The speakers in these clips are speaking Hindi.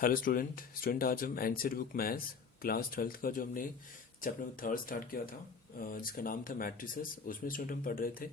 हेलो स्टूडेंट आज हम NCERT book maths class 12th का जो हमने चैप्टर नंबर 3 स्टार्ट किया था, जिसका नाम था मैट्रिसेस। उसमें स्टूडेंट हम पढ़ रहे थे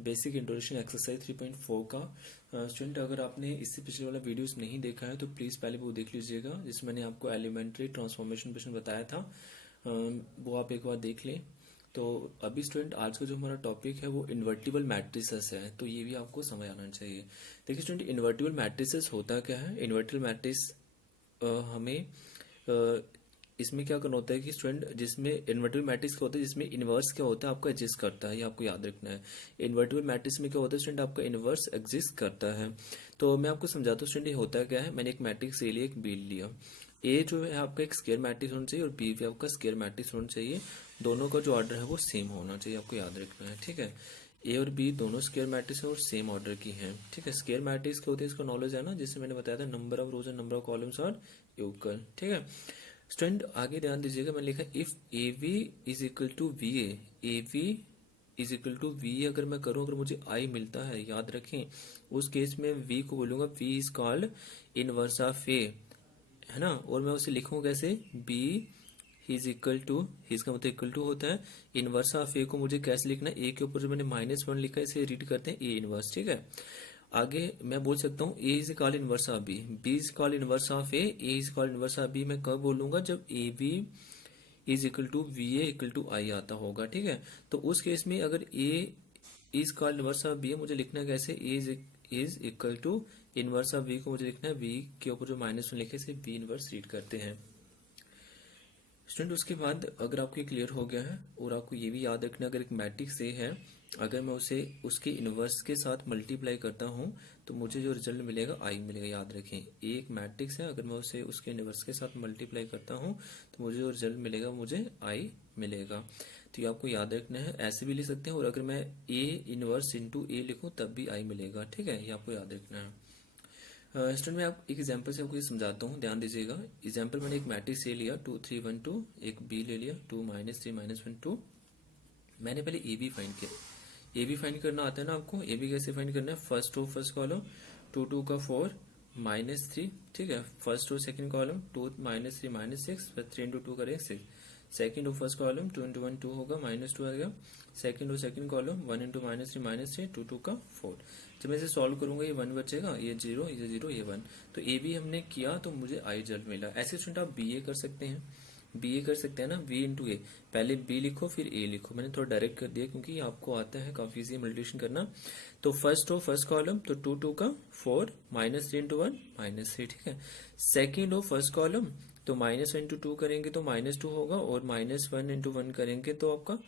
बेसिक इंट्रोडक्शन एक्सरसाइज 3.4 का। स्टूडेंट अगर आपने इससे पिछले वाला वीडियोस नहीं देखा है तो प्लीज़ पहले वो देख लीजिएगा, जिसमें मैंने आपको एलिमेंट्री ट्रांसफॉर्मेशन क्वेश्चन बताया था। वो आप एक बार देख लें। तो अभी स्टूडेंट आज का जो हमारा टॉपिक है वो इन्वर्टिबल मैट्रिसेस है, तो ये भी आपको समझ आना चाहिए। देखिए स्टूडेंट, इन्वर्टिबल मैट्रिसेस होता क्या है। इन्वर्टिबल मैट्रिस हमें इसमें क्या करना होता है कि स्टूडेंट, जिसमें इन्वर्टिबल मैट्रिक्स क्या होता है, जिसमें इन्वर्स क्या होता है आपका एग्जिस्ट करता है, ये आपको याद रखना है। इन्वर्टिबल मैट्रिक्स में क्या होता है स्टूडेंट, आपका इन्वर्स एग्जिस्ट करता है। तो मैं आपको समझाता हूँ स्टूडेंट, ये होता क्या है। मैंने एक मैट्रिक्स ए लिया, एक बी लिया। ए जो है आपका एक स्क्वायर मैट्रिक्स होना चाहिए और बी भी आपका स्क्वायर मैट्रिक्स होना चाहिए। दोनों का जो ऑर्डर है वो सेम होना चाहिए, आपको याद रखना है, ठीक है। ए और बी दोनों स्क्वायर मैट्रिक्स है और सेम ऑर्डर की हैं, ठीक है। स्क्वायर मैट्रिक्स क्या होते हैं, इसका नॉलेज है ना, जिससे मैंने बताया था number of rows and number of columns और इक्वल, ठीक है। स्टूडेंट आगे ध्यान दीजिएगा, मैंने लिखा if A B is equal to B A B is equal to B अगर मैं करूं, अगर मुझे आई मिलता है, याद रखें उस केस में वी को बोलूंगा B is called inverse of A, है ना। और मैं उसे लिखूं कैसे, बी इज इक्वल टू, इसका मतलब इक्वल टू होता है इनवर्स ऑफ ए को मुझे कैसे लिखना है, ए के ऊपर जो मैंने -1 लिखा है इसे रीड करते हैं ए इनवर्स, ठीक है। आगे मैं बोल सकता हूँ A is call inverse of B is call inverse of A is call inverse of B. मैं कब बोलूंगा, जब A B is equal to B A equal to I आता होगा, ठीक है। तो उस केस में अगर A is call inverse of B है, मुझे लिखना है कैसे, is equal to inverse of B को मुझे लिखना है वी के ऊपर जो -1 लिखे से बी इनवर्स रीड करते हैं स्टूडेंट। उसके बाद अगर आपको क्लियर हो गया है और आपको ये भी याद रखना, अगर एक मैट्रिक्स ए है, अगर मैं उसे उसके इनवर्स के साथ मल्टीप्लाई करता हूँ तो मुझे जो रिजल्ट मिलेगा आई मिलेगा, याद रखें। ए एक मैट्रिक्स है, अगर मैं उसे उसके इनवर्स के साथ मल्टीप्लाई करता हूँ तो मुझे जो रिजल्ट मिलेगा मुझे आई मिलेगा। तो ये आपको याद रखना है। ऐसे भी लिख सकते हैं, और अगर मैं ए इनवर्स इंटू ए लिखूँ तब भी आई मिलेगा, ठीक है। ये आपको याद रखना है। स्टूडेंट मैं आप एक एग्जांपल से आपको ये समझाता हूँ, ध्यान दीजिएगा। एग्जांपल मैंने एक मैट्रिक्स ए लिया 2 3 1 2, एक बी ले लिया 2 -3 -1 2। मैंने पहले ए बी फाइंड किया। ए बी फाइंड करना आता है ना आपको। ए बी कैसे फाइंड करना है, फर्स्ट रो फर्स्ट कॉलम 2 2 का 4 -3, ठीक है। फर्स्ट रो सेकंड कॉलम 2 -3 -6, फिर 3 इंटू 2 करेंगे 6। Second row first column 2 into 1 2 होगा, -2 आ गया। Second row second column 1 into -3 -3 2 2 का 4। जब मैं इसे सॉल्व करूंगा ये 1 बचेगा, ये 0 ये 0 ये 1। तो ए बी हमने किया तो मुझे आई रिजल्ट मिला। ऐसे स्टूडेंट आप बी ए कर सकते हैं, बी ए कर सकते हैं ना, बी इंटू ए। पहले बी लिखो फिर ए लिखो, मैंने थोड़ा डायरेक्ट कर दिया क्योंकि आपको आता है काफी इजी मल्टीप्लिकेशन करना। तो फर्स्ट रो फर्स्ट कॉलम तो 2 2 का 4 -3 इंटू 1 -3, ठीक है। सेकेंड रो फर्स्ट कॉलम तो -1 इंटू 2 करेंगे तो -2 होगा, और -1 इंटू 1 करेंगे तो आपका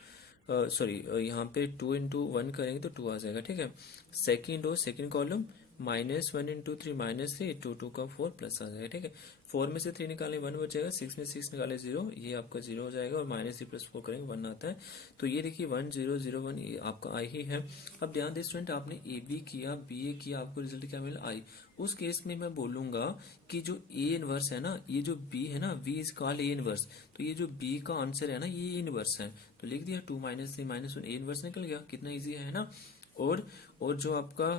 सॉरी यहाँ पे 2 इंटू 1 करेंगे तो 2 आ जाएगा, ठीक है। Second row second column -1 into 3 -3 2 2 का 4 प्लस आ जाएगा, ठीक है। 4 में से 3 निकाले 1 बचेगा, 6 में 6 निकाले 0, ये आपका 0 हो जाएगा, और -3 + 4 करेंगे 1 आता है। तो ये देखिए 1 0 0 1 ये आपका आई ही है। अब ध्यान दें स्टूडेंट, आपने ए बी किया बी ए किया, आपको रिजल्ट क्या मिला, आई। उस केस में मैं बोलूंगा कि जो ए इनवर्स है ना, ये जो बी है ना, B is called A inverse, तो ये जो बी का आंसर है ना ये इनवर्स है। तो लिख दिया 2 -3 -1 ए इनवर्स निकल गया, कितना इजी है ना। और जो आपका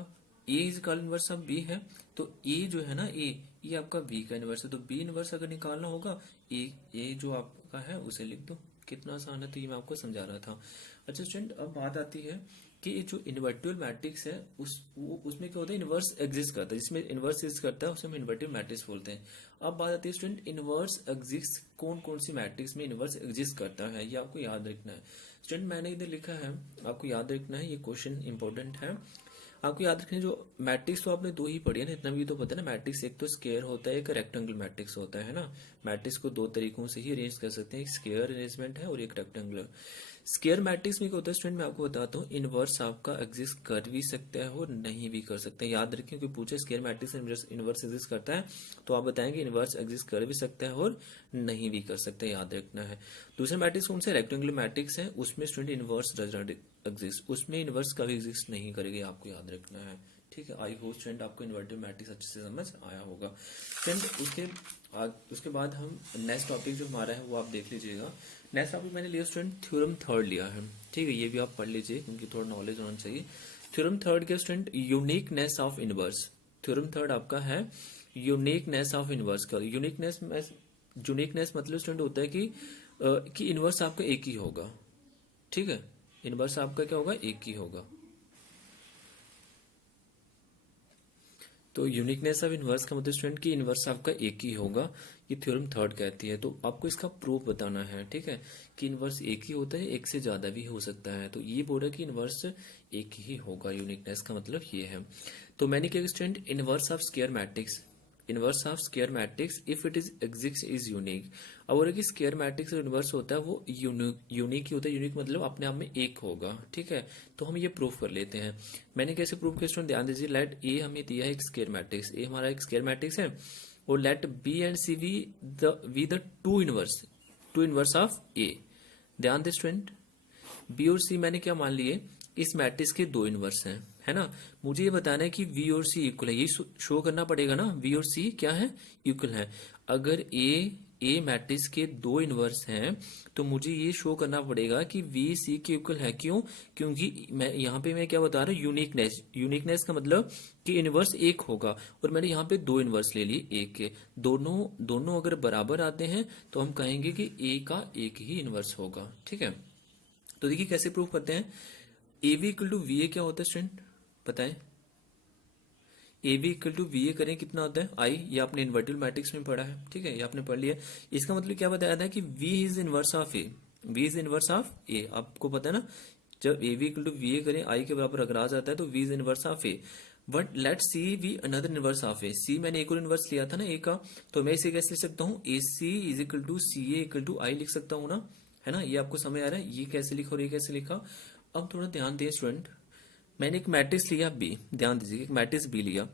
A is called inverse of B है, तो ए जो है ना ए, ये आपका बी का इनवर्स है। तो बी इनवर्स अगर निकालना होगा, ए जो आपका है उसे लिख दो, कितना आसान है। तो ये मैं आपको समझा रहा था। अच्छा स्टूडेंट, अब बात आती है कि जो इन्वर्टिबल मैट्रिक्स है उसमें क्या होता है, इनवर्स एग्जिस्ट करता है। जिसमें इनवर्स एग्जिस्ट करता है उसे हम इन्वर्टिबल मैट्रिक्स बोलते हैं। अब बात आती है स्टूडेंट, इनवर्स एग्जिस्ट कौन कौन सी मैट्रिक्स में इनवर्स एग्जिस्ट करता है, ये आपको याद रखना है। स्टूडेंट मैंने इधर लिखा है, आपको याद रखना है, ये क्वेश्चन इंपॉर्टेंट है। आपको याद रखना, जो मैट्रिक्स तो आपने दो ही पढ़ी है ना, इतना भी तो पता है ना। मैट्रिक्स एक तो स्क्वायर होता है, एक रेक्टेंगल मैट्रिक्स होता है ना। मैट्रिक्स को दो तरीकों से ही अरेंज कर सकते हैं, एक स्क्वायर अरेंजमेंट है और एक रेक्टेंगुलर। स्क्वायर मैट्रिक्स में क्या होता है स्टूडेंट, मैं आपको बताता हूँ, इनवर्स आपका एग्जिस्ट कर भी सकता है और नहीं भी कर सकता है। याद रखें, क्योंकि पूछे स्क्वायर मैट्रिक्स में इनवर्स एग्जिस्ट करता है तो आप बताएंगे इनवर्स एग्जिस्ट कर भी सकता है और नहीं भी कर सकता है, याद रखना है। दूसरा मैट्रिक्स कौन सा, रेक्टेंगुलर मैट्रिक्स है, उसमें स्टूडेंट इनवर्स एग्जिस्ट, उसमें इनवर्स कभी एग्जिस्ट नहीं करेगी, आपको याद रखना है, ठीक है। आई होप स्टूडेंट आपको इन्वर्टिबल मैट्रिक्स अच्छे से समझ आया होगा। फ्रेंड उसके बाद हम नेक्स्ट टॉपिक जो हमारा है वो आप देख लीजिएगा। नेक्स्ट टॉपिक मैंने लिया स्टूडेंट, थ्योरम थर्ड लिया है, ठीक है। ये भी आप पढ़ लीजिए क्योंकि थोड़ा नॉलेज होना चाहिए। थ्योरम थर्ड के student, uniqueness of inverse. Theorem third आपका है यूनिकनेस ऑफ इनवर्स का यूनिकनेस मतलब स्टूडेंट होता है कि इनवर्स आपका एक ही होगा, ठीक है, इनवर्स आपका क्या होगा, एक ही होगा। तो यूनिकनेस ऑफ इनवर्स का मतलब स्टूडेंट कि इनवर्स आपका एक ही होगा, ये थ्योरम थर्ड कहती है। तो आपको इसका प्रूफ बताना है, ठीक है, कि इनवर्स एक ही होता है, एक से ज्यादा भी हो सकता है। तो ये बोल रहा है कि इनवर्स एक ही होगा, यूनिकनेस का मतलब ये है। तो मैंने क्या student, inverse of square matrix, inverse of square matrix if it is exist is unique. अब बोल रहा है कि स्क्वायर मैट्रिक्स इनवर्स होता है वो यूनिक ही होता है, यूनिक मतलब अपने आप में एक होगा, ठीक है। तो हम ये प्रूफ कर लेते हैं। मैंने कैसे प्रूफ किया स्टूडेंट, ध्यान दीजिए, लेट ए हमें दिया है एक स्क्वायर मैट्रिक्स, ए हमारा एक स्क्वायर मैट्रिक्स है, और let B and C be the two inverse of A. ध्यान दे स्टूडेंट, बी और सी मैंने क्या मान लिए, इस मैट्रिक्स के दो इनवर्स हैं, है ना। मुझे ये बताना है कि वी और सी इक्वल है, ये शो करना पड़ेगा ना, वी और सी क्या है, इक्वल है। अगर ए मैट्रिक्स के दो इनवर्स हैं तो मुझे ये शो करना पड़ेगा कि वी सी के इक्वल है। क्यों, क्योंकि मैं यहाँ पे मैं क्या बता रहा हूँ, यूनिकनेस का मतलब कि इनवर्स एक होगा, और मैंने यहाँ पे दो इनवर्स ले लिए एक के, दोनों अगर बराबर आते हैं तो हम कहेंगे कि ए का एक ही इनवर्स होगा, ठीक है। तो देखिए कैसे प्रूव करते हैं, A B equal to B A क्या होता है स्टूडेंट, बताएं। A B equal to B A करें कितना होता है, आई, ये आपने इन्वर्टिबल मैट्रिक्स में पढ़ा है, ठीक है, ये आपने पढ़ लिया। इसका मतलब क्या बताया था कि B is inverse of A, B is inverse of A, आपको पता है ना, जब A B equal to B A करें आई के बराबर अगर आ जाता है तो B is inverse of A. But let C be another inverse of A, C मैंने एक और इनवर्स लिया था ना ए का, तो मैं इसे कैसे लिख सकता हूँ, A C is equal to C A equal to I लिख सकता हूँ ना, है ना। ये आपको समझ आ रहा है, ये कैसे लिखा और ये कैसे लिखा। अब थोड़ा ध्यान दिए स्टूडेंट, मैंने एक मैट्रिक्स लिया बी, ध्यान दीजिए, एक मैट्रिक्स बी लिया।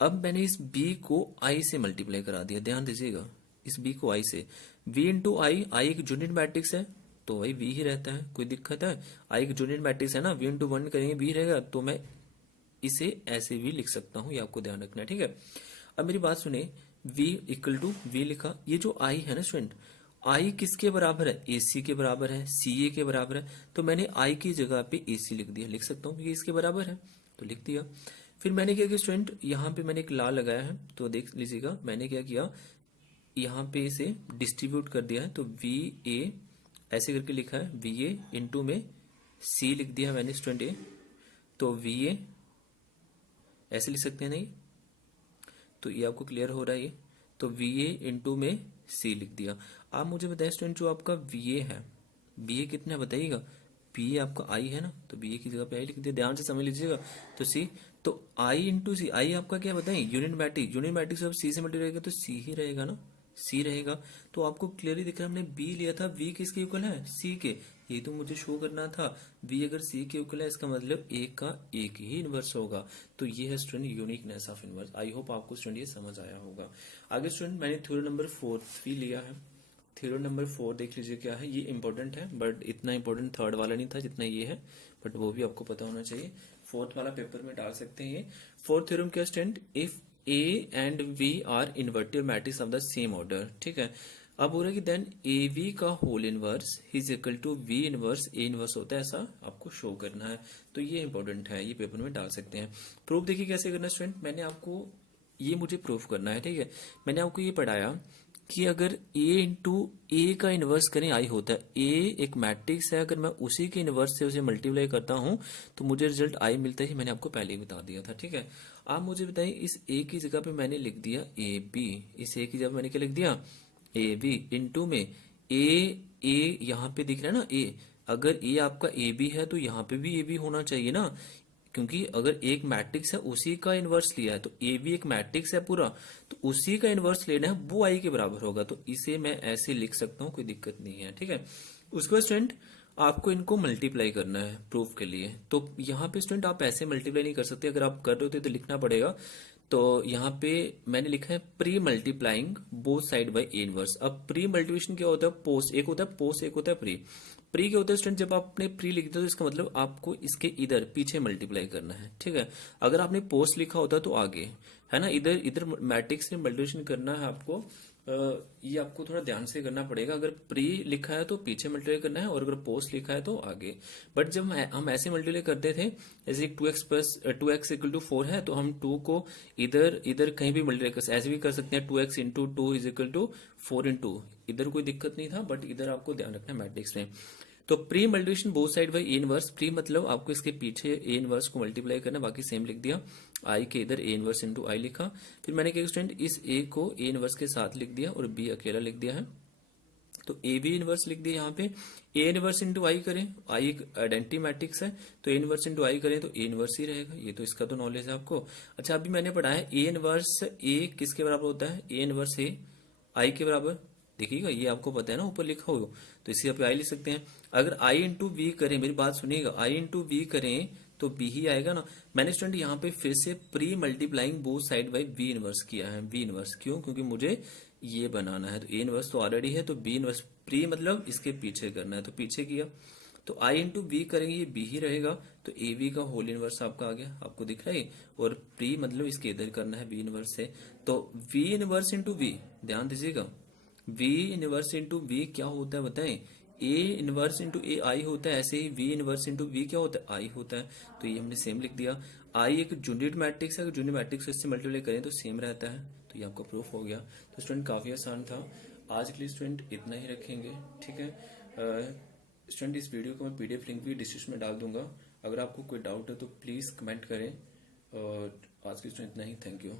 अब मैंने इस बी को आई से मल्टीप्लाई करा दिया, ध्यान दीजिएगा, इस बी को आई से, वी इंटू आई, आई एक यूनिट मैट्रिक्स है तो वही वी ही रहता है, कोई दिक्कत है, आई एक यूनिट मैट्रिक्स है ना, वी इंटू वन करेंगे वी रहेगा, तो मैं इसे ऐसे भी लिख सकता हूं, ये आपको ध्यान रखना है, ठीक है। अब मेरी बात सुने, v इक्वल टू वी लिखा, ये जो आई है ना स्टूडेंट, आई किसके बराबर है, ए सी के बराबर है, सी ए के बराबर है, तो मैंने आई की जगह पे ए सी लिख दिया, लिख सकता हूँ ये इसके बराबर है, तो लिख दिया। फिर मैंने क्या किया स्टूडेंट, यहाँ पे मैंने एक ला लगाया है, तो देख लीजिएगा मैंने क्या किया, यहाँ पे इसे डिस्ट्रीब्यूट कर दिया है, तो वी ए ऐसे करके लिखा है, वी ए इंटू में सी लिख दिया मैंने स्टूडेंट ए, तो वी ए ऐसे लिख सकते हैं नहीं, तो ये आपको क्लियर हो रहा है ये, तो वी ए इंटू में सी लिख दिया। आप मुझे बताइए स्टूडेंट, जो आपका वी ए है, बी ए कितना बताइएगा, बी ए आपका आई है ना, तो बी ए की जगह पे आई लिख दिया, ध्यान से समझ लीजिएगा। तो सी, तो आई इंटू सी, आई आपका क्या बताएं, यूनिट मैट्रिक्स, अब सी से मल्टीप्लाई रहेगा तो सी ही रहेगा ना, सी रहेगा। तो आपको क्लियरली दिख रहा है, हमने बी लिया था, वी किसके इक्वल है, सी के, ये तो मुझे शो करना था, वी अगर सी के इक्वल है इसका मतलब ए का एक ही इनवर्स होगा। तो ये है student uniqueness of inverse. I hope आपको स्टूडेंट ये समझ आया होगा। आगे स्टूडेंट मैंने थ्योरम नंबर 4 भी लिया है, थ्योरम नंबर 4 देख लीजिए क्या है, ये इंपॉर्टेंट है बट इतना इंपॉर्टेंट थर्ड वाला नहीं था जितना ये है, बट वो भी आपको पता होना चाहिए, फोर्थ वाला पेपर में डाल सकते हैं। ये फोर्थ थ्योरम क्या student, if A and B are invertible matrix of the same order, ठीक है। अब हो रहा है कि देन ए वी का whole inverse is equal to B inverse A inverse होता है, ऐसा आपको शो करना है। तो ये इंपॉर्टेंट है, ये पेपर में डाल सकते हैं। प्रूफ देखिए कैसे करना स्टूडेंट, मैंने आपको ये मुझे प्रूफ करना है, ठीक है। मैंने आपको ये पढ़ाया कि अगर a इंटू ए का इनवर्स करें आई होता है, a एक मैट्रिक्स है, अगर मैं उसी के इनवर्स से उसे मल्टीप्लाई करता हूं तो मुझे रिजल्ट आई मिलता है, मैंने आपको पहले ही बता दिया था, ठीक है। आप मुझे बताइए, इस a की जगह पे मैंने लिख दिया ए बी, इस a की जगह मैंने क्या लिख दिया, ए बी इंटू में ए यहाँ पे दिख रहा है ना ए, अगर ए आपका ए बी है तो यहाँ पे भी ए बी होना चाहिए ना, क्योंकि अगर एक मैट्रिक्स है उसी का इनवर्स लिया है, तो ए भी एक मैट्रिक्स है पूरा, तो उसी का इनवर्स लेना है, वो आई के बराबर होगा, तो इसे मैं ऐसे लिख सकता हूँ, कोई दिक्कत नहीं है, ठीक है। उसके बाद स्टूडेंट आपको इनको मल्टीप्लाई करना है प्रूफ के लिए, तो यहाँ पे स्टूडेंट आप ऐसे मल्टीप्लाई नहीं कर सकते, अगर आप कर रहे होते तो लिखना पड़ेगा। तो यहाँ पे मैंने लिखा है pre multiplying both side by A inverse. अब प्री मल्टीप्लिकेशन क्या होता है, पोस्ट एक होता है, पोस्ट एक होता है प्री। प्री क्या होता है स्टूडेंट, जब आपने प्री लिख दिया तो इसका मतलब आपको इसके इधर पीछे मल्टीप्लाई करना है, ठीक है। अगर आपने पोस्ट लिखा होता तो आगे, है ना, इधर मैट्रिक्स से मल्टीप्लिकेशन करना है आपको, ये आपको थोड़ा ध्यान से करना पड़ेगा। अगर प्री लिखा है तो पीछे मल्टीप्लाई करना है, और अगर पोस्ट लिखा है तो आगे। बट जब हम ऐसे मल्टीप्लाई करते थे, जैसे 2x plus 2x equal to 4 है, तो हम 2 को इधर इधर कहीं भी मल्टीप्लाई कर, ऐसे भी कर सकते हैं, 2x into 2 is equal to 4 into, इधर कोई दिक्कत नहीं था, बट इधर आपको ध्यान रखना है मैट्रिक्स में। तो pre multiplication both side by A inverse, pre मतलब आपको इसके पीछे ए इनवर्स को मल्टीप्लाई करना, बाकी सेम लिख दिया। आई के इधर ए इनवर्स इंटू आई लिखा। फिर मैंने क्या स्टूडेंट, इस ए को ए इनवर्स के साथ लिख दिया और बी अकेला लिख दिया है। तो ए बी इनवर्स लिख दिया यहाँ पे। ए इनवर्स इंटू आई करें, आई एक आइडेंटिटी मैट्रिक्स है, तो ए इनवर्स इंटू आई करें तो ए इनवर्स ही रहेगा। ये तो इसका तो नॉलेज है आपको। अच्छा, अभी मैंने पढ़ा है ए इनवर्स ए किसके बराबर होता है, ए इनवर्स ए आई के बराबर। देखिएगा, ये आपको पता है ना, ऊपर लिखा हो, तो इसी पे आई लिख सकते हैं। अगर आई इंटू वी करें, मेरी बात सुनिएगा, आई इंटू वी करें तो बी ही आएगा ना। मैंने स्टूडेंट यहाँ पे फिर से pre multiplying both side by B inverse किया है। वी इनवर्स क्यों, क्योंकि मुझे ये बनाना है। तो ए इनवर्स तो ऑलरेडी है, तो बी इनवर्स प्री मतलब इसके पीछे करना है, तो पीछे किया। तो आई इंटू बी करेंगे, ये बी ही रहेगा, तो ए बी का होल इनवर्स आपका आ गया, आपको दिख रहा है। और प्री मतलब इसके इधर करना है वी इनवर्स से, तो वी इनवर्स इंटू वी, ध्यान दीजिएगा, वी इनवर्स इंटू वी क्या होता है बताएं, ए इनवर्स इंटू ए आई होता है, ऐसे ही वी इनवर्स इंटू वी क्या होता है, आई होता है। तो ये हमने सेम लिख दिया। आई एक यूनिट मैट्रिक्स है, अगर यूनिट मैट्रिक्स इससे मल्टीप्लाई करें तो सेम रहता है, तो ये आपका प्रूफ हो गया। तो स्टूडेंट काफी आसान था। आज के लिए स्टूडेंट इतना ही रखेंगे, ठीक है। स्टूडेंट इस वीडियो को मैं पीडीएफ लिंक भी डिस्क्रिप्शन में डाल दूंगा। अगर आपको कोई डाउट है तो प्लीज कमेंट करें। और आज के स्टूडेंट इतना ही, थैंक यू।